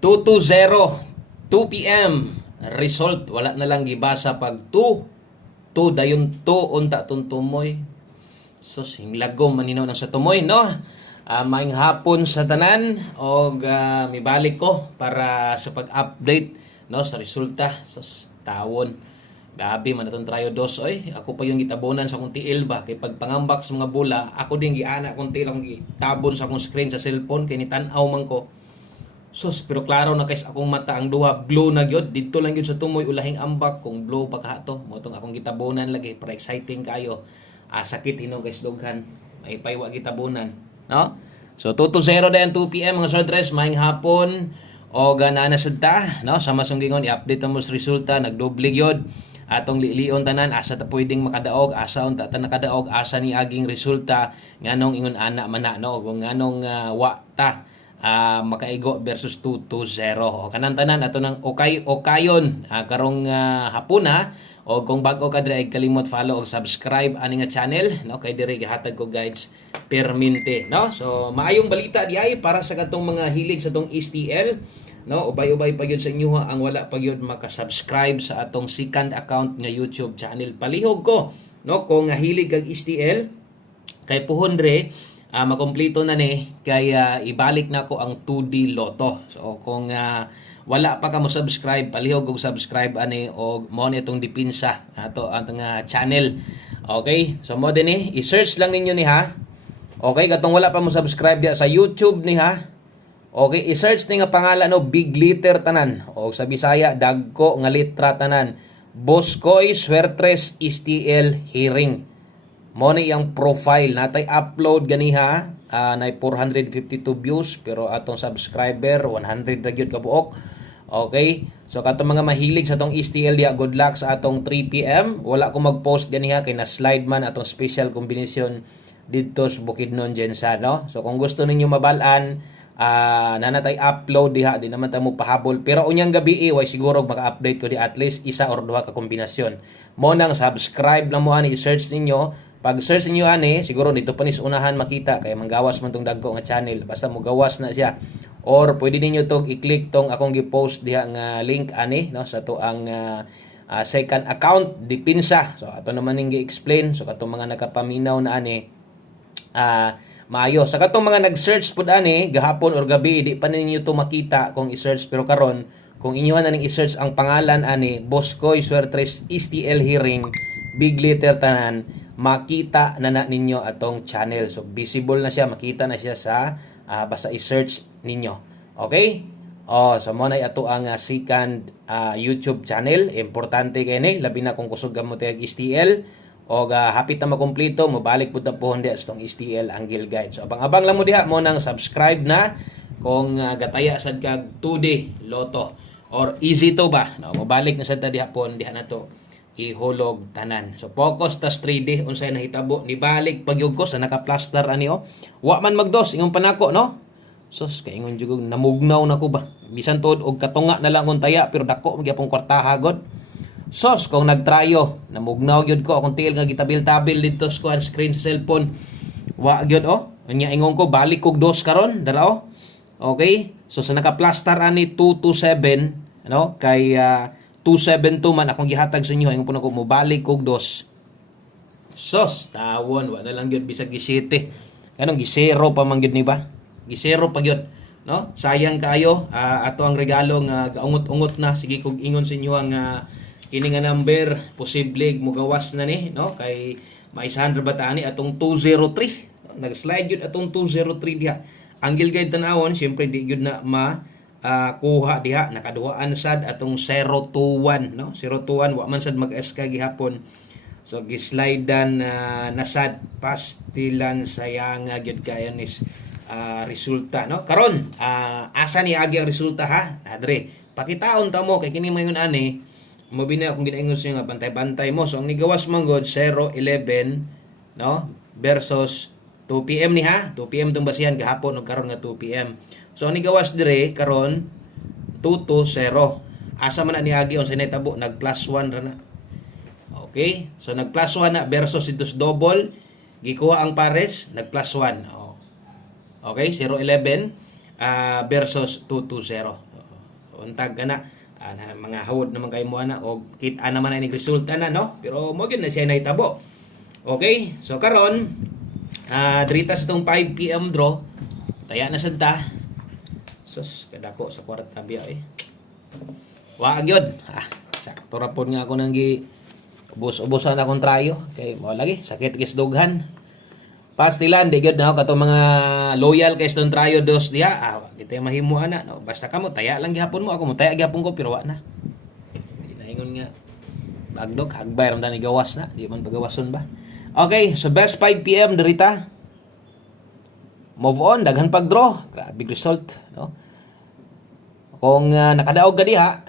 220, 2 p.m. Result, wala na lang gibasa pag 2 dayon 2 unta tuntumoy. So hinglagom maninaw ng sa tumoy, no? Maayong hapon sa tanan og mibalik ko para sa pag-update no sa resulta sa tawon. Grabe man atong trayo dos oy. Ako pa yung gitabonan sa akong tiil ba kay pagpangambak sa mga bola, ako din giana akong tiil akong gitabon sa akong screen sa cellphone kay nitanaw man ko. Sus, pero klaro na kay akong mata ang duha blue na gyud didto lang gyud sa tumoy ulahing ambak kung blue pa kato mo tong akong gitabonan lagi para exciting kayo. Sakit hinog guys dughan may paywa gitabonan no. So 2-0 dayon 2 PM mga sordres maayong hapon o ganana sadta no sama sunggingon i-update mo sa resulta nagdoble gyud atong lilion tanan asa ta pwedeng makadaog asa unta ta nakadaog asa ni aging resulta nganong ingon ana man na no kung nganong wa ta makaigo versus 2-0 o kanang tanan ato nang okayon karong hapuna o kung bago ka diri kalimot follow og subscribe ani nga channel no kay diri gihatag ko guides permente no. So maayong balita diay para sa katong mga hilig sa tong STL no ubay-ubay pa gyud sa inyo ang wala pa gyud maka-subscribe sa atong second account nga YouTube channel. Palihog ko no kung hilig kag STL kay puhon dre makompleto na ni kay ibalik na ko ang 2D Lotto. So kung wala pa ka mo subscribe palihog og subscribe ani og mo ni itong dipinsa ato atong channel. Okay? So mo din i-search lang ninyo ni ha. Okay, katong wala pa mo subscribe dia sa YouTube ni ha. Okay, i-search ni nga pangalan no big letter tanan o sa Bisaya dagko nga letra tanan. Boscoy Suertres STL Hearing. Mo ni yang profile natay upload ganiha nay 452 views pero atong subscriber 100 ra gyud ka buok. Okay? So katong mga mahilig sa atong STL dia good luck sa atong 3 PM. Wala ko mag-post ganiha kay na slide man atong special combination didto sa Bukidnon Jensa no. So kung gusto ninyo mabalaan nanatay upload diha di naman ta mo pahabol pero unyang gabi way siguro maka-update ko di at least isa or duha ka kombinasyon. Mo nang subscribe lang mo ani i-search ninyo. Pag search niyo ani, siguro dito pa ni unahan makita kay manggawas man tong dagko nga channel. Basta mo gawas na siya. Or pwede ninyo tong i-click tong akong gi-post diha nga link ani no sa to ang second account Dipinsa. So ato naman ning gi-explain so katong mga nakapaminaw na ani maayo. Sa katong mga nag-search pud ani gahapon or gabi di pa ninyo to makita kung i-search pero karon kung inyohan na ning i-search ang pangalan ani Boscoy Suertres STL Hearing big letter tanan makita na ninyo atong channel. So visible na siya, makita na siya sa basta i-search ninyo. Okay? So mo na ato ang second YouTube channel. Importante kay ni labi na kung kusog mo tayag STL o hapit na makumpleto mo balik pud ta pohon diha sa tong STL Angle Guide. So abang-abang lang mo diha mo nang subscribe na kung gataya sad kag 2D Lotto or easy to ba. No, mo balik na sad ta diha pon diha na to ihulog tanan. So focus tas 3D unsay nahitabo ni balik pagyug ko sa naka-plaster ani wa man magdos ingon panako no. Sus kay ingon jugog namugnaw nako ba. Bisan tuod og katunga na lang kung taya pero dako magyapong kwartaha god. Sus kung nagtrayo namugnaw gyud ko akong tiil nga gitabil-tabil dito sa screen sa cellphone. Wa gyud unya ingon ko balik kog dos karon dara Okay? So sa naka-plaster ani 227 no kay 272 man akong gihatag sa inyo ingon po nako mo balik kog dos. Sos tawon wa na lang gyud bisag gi-7. Kanong gi-0 pa man gyud ni ba? Gi-0 pa gyud no? Sayang kaayo ato ang regalo nga gaungot-ungot na sige kog ingon sa inyo ang kini nga number posible mo gawas na ni no kay maisahan ra ba ta ani atong 203. Nag-slide gyud atong 203 diha. Angle guide tanawon syempre di gyud na kuha diha nakaduhaan sad atong 021 no 021 wa man sad mag-SK gihapon so gislidean na sad pastilan sayang gyud kayo nis resulta no karon asa ni agi ang resulta ha adre pakitaon ta mo kay kini mayon ani mo bina kung ginaingon sa nga bantay-bantay mo so ang nigawas man god 011 no versus 2 PM ni ha 2 PM tong basihan gahapon ug karon nga 2 PM. So ni gawas dire karon 2-0. Asa man ni agi unsay nahitabo nag +1 ra na. Okay? So nag +1 na versus itos double gikuha ang pares nag +1. Okay? 0-11 versus 2-0. So untag kana mga hawod naman kay mo ana og kita naman ay resulta na no. Pero mo gyud na siya nahitabo. Okay? So karon drita sa tong 5 PM draw. Taya na sad ta. Sus kadako sa kwarta biya eh. Wa gyud. Sakto ra pod nga ako nang gi ubos-ubosan akong trayo kay mo lagi sakit kisdughan. Pastilan di gyud na katong mga loyal kay stong trayo dos diha. Kita mahimo ana no. Basta kamo taya lang gihapon mo ako mo taya gihapon ko pero wa na. Di na ingon nga bagdog hagbay ram ni gawas na di man pagawason ba. Okay, so best 5 PM dirita. Move on daghan pag draw. Grabe result no. Kung nakadaog ka diha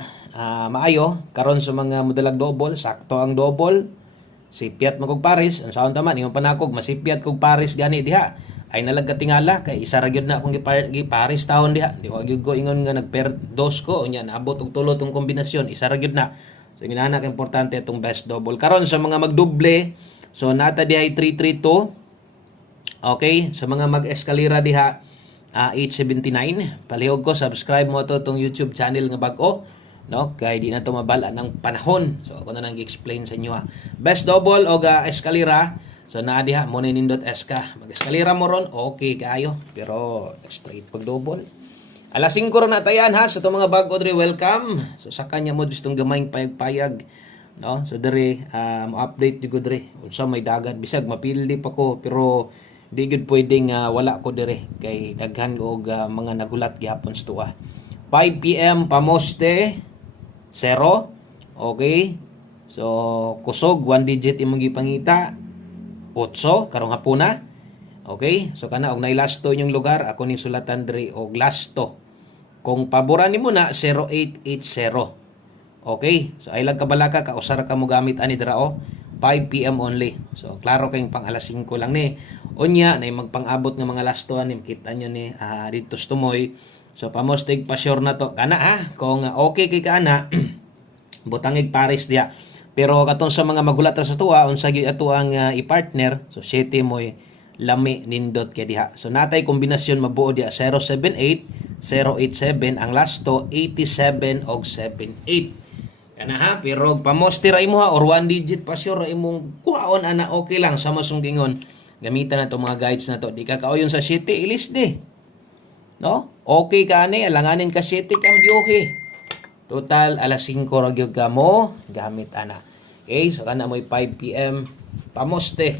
maayo karon sa mga modelag double sakto ang double. Sipiat mo kog Paris, ang saon taman imong panakog masipiat kog Paris gani diha. Ay nalagkatingala kay isa ra gyud na akong gi Paris taon diha. Di ko gyud ko ingon nga nagper dos ko unya naabot og tulo tong kombinasyon, isa ra gyud na. So ginana ka importante itong best double. Karon sa mga magdoble, so nata diha 332. Okay, sa mga mag-eskalera diha 879. Palihog ko subscribe mo to tong YouTube channel nga bag-o. No, kay di na to mabala ng panahon. So ako na nang gi-explain sa inyo Best double o eskalera. So naa diha mo nindot SK. Mag-eskalera mo ron, okay kayo. Pero straight pag double. Alas 5 ra na tayan ha sa to mga bag-o diri welcome. So sa kanya mo gustong gamayng payag-payag. No, so diri mo-update jud diri. Unsa may dagat bisag mapildi pa ko pero di gud pwedeng wala ko diri kay daghan og mga nagulat gihapon sa tuwa. 5 PM pamoste 0. Okay. So, kusog, 1 digit imong gipangita. 8, karong hapuna. Okay. So, kana og nailasto inyong lugar, ako ning sulatan diri og lasto. Kung paboran nimo na, 0880. Okay. So, ay lang kabalaka, kausara ka mo gamit ani dira 5 PM only. So, klaro kayong pang alas 5 lang ni. Unya, na magpang-abot ng mga lastoan, kita nyo ni dito sa Tumoy. So pamostig pa sure na to kana kung okay kay kana butangig Paris dia pero katong sa mga magulat sa tuwa unsa gyud ato ang i-partner so 7 moy lami nindot kay diha so natay kombinasyon mabuo dia 078 087 ang lasto 87 og 78 kana pero pamosti ra imo or 1 digit pa sure ra imong kuhaon ana okay lang sa masunggingon gamitan na to mga guides na to di ka kauyon sa city ilis di no? Okay ka ani, alanganin ka 7 kambyohe. Total, alas 5 ra gyud ka mo gamit ana. Okay, so kana mo'y 5 PM pamoste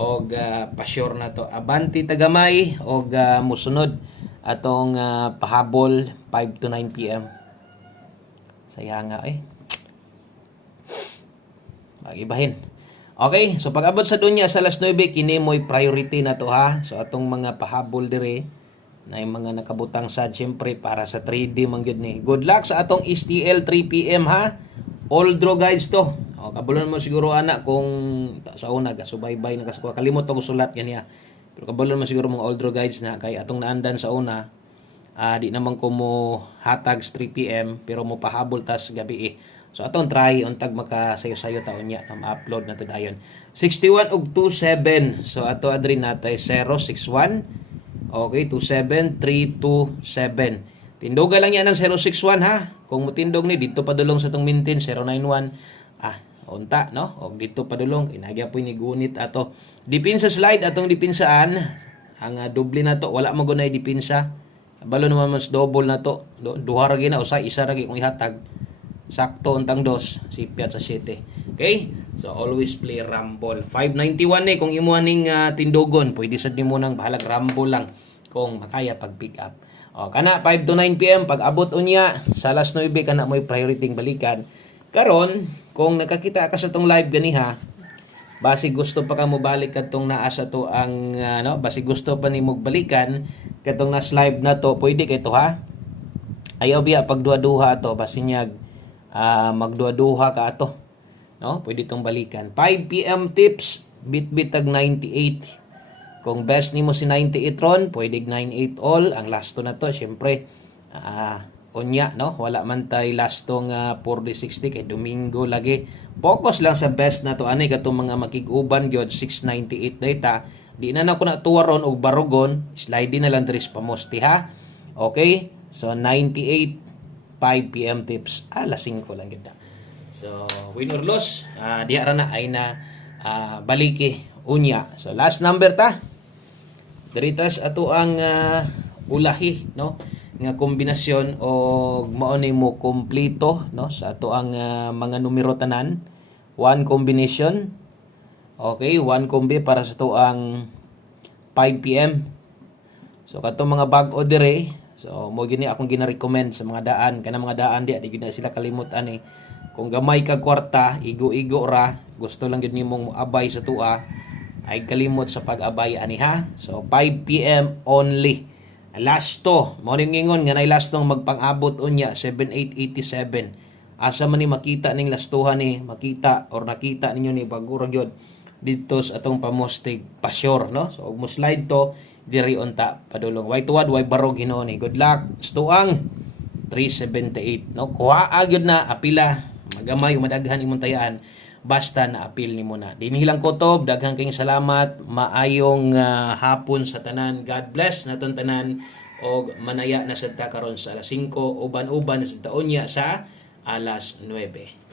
og pa-sure na to. Abanti tagamay og musunod atong pahabol 5 to 9 PM. Saya nga Magibahin. Okay, so pag-abot sa dunya sa alas 9 kini mo'y priority na to ha. So atong mga pahabol dire na yung mga nakabutang sad syempre para sa 3D man gyud ni. Good luck sa atong STL 3 PM ha. All draw guides to. Kabulon mo siguro ana kung sa una gasubaybay na kasi kalimot ko sulat kaniya. Pero kabulon mo siguro mga all draw guides na kay atong naandan sa una di naman ko mo hatags 3 PM pero mo pahabol tas gabi So atong try untag makasayo-sayo taon niya na ma-upload na to dayon. 61 ug 27. So ato adri natay 061 Okay, 27327. Tindoga lang yan ng 061 ha. Kung mutindog ni dito padulong sa tong mintin 091. Unta no. Og dito padulong inagya po ni gunit ato. Dipinsa slide atong dipinsaan. Ang doble na to wala mo gunay dipinsa. Balo naman mas double na to. Duha ra gina usay isa ra gi kung ihatag. Sakto untang dos sipiat sa 7. Okay? So always play rumble. 591 ni kung imo ning tindogon, pwede sad nimo nang bahalag rumble lang kung makaya pag pick up. Kana 5 to 9 PM pag abot unya sa alas 9 kana mo'y priority balikan. Karon kung nakakita ka sa tong live ganiha, basi gusto pa ka mo balik kadtong naa sa to ang basi gusto pa nimo balikan kadtong nas live na to, pwede kay to ha. Ayaw biya pag duha-duha to basi nyag magduha-duha ka ato. No, pwede itong balikan. 5 PM tips, bit-bit tag 98. Kung best nimo si 98 ron, pwede 98 all. Ang lasto na to, syempre, unya, no? Wala man tay lastong 4D60 kay Domingo lagi. Focus lang sa best na to. Ani katong mga makiguban gyud 698 data. Di na ko na tuwaron og barugon, slide na lang diri sa pamosti ha. Okay? So 98 5 PM tips alas 5 lang gid na. So win or loss, diha ra na ay na baliki unya. So last number ta. Diritas ato ang ulahi, no, nga kombinasyon og mao ni mo kompleto, no, sa ato ang mga numero tanan. One combination. Okay, one kombi para sa ato ang 5 PM. So katong mga bag-o dire, so mo gini akong gina-recommend sa mga daan, kana mga daan di gid na sila kalimutan ni. Kung gamay ka kwarta, igo-igo ra, gusto lang gid nimong moabay sa tua, ay kalimot sa pag-abay ani ha. So 5 PM only. Last to, mo ning ingon nga nay last tong magpang-abot unya 7887. Asa man ni makita ning lastuhan ni, makita or nakita ninyo ni bagurag yun dito sa atong pamostig pasyor, no. So og mo slide to diri unta padulong. Way tuwad, way barog hinuon ni. Good luck. Stuang 378, no. Kuha gyud na apila, magamay o madaghan imong tayaan basta na apil nimo na. Dinhi lang kutob, daghang kayong salamat. Maayong hapon sa tanan. God bless naton tanan og manaya na sad ta karon sa alas 5 uban-uban sa taon niya sa alas 9.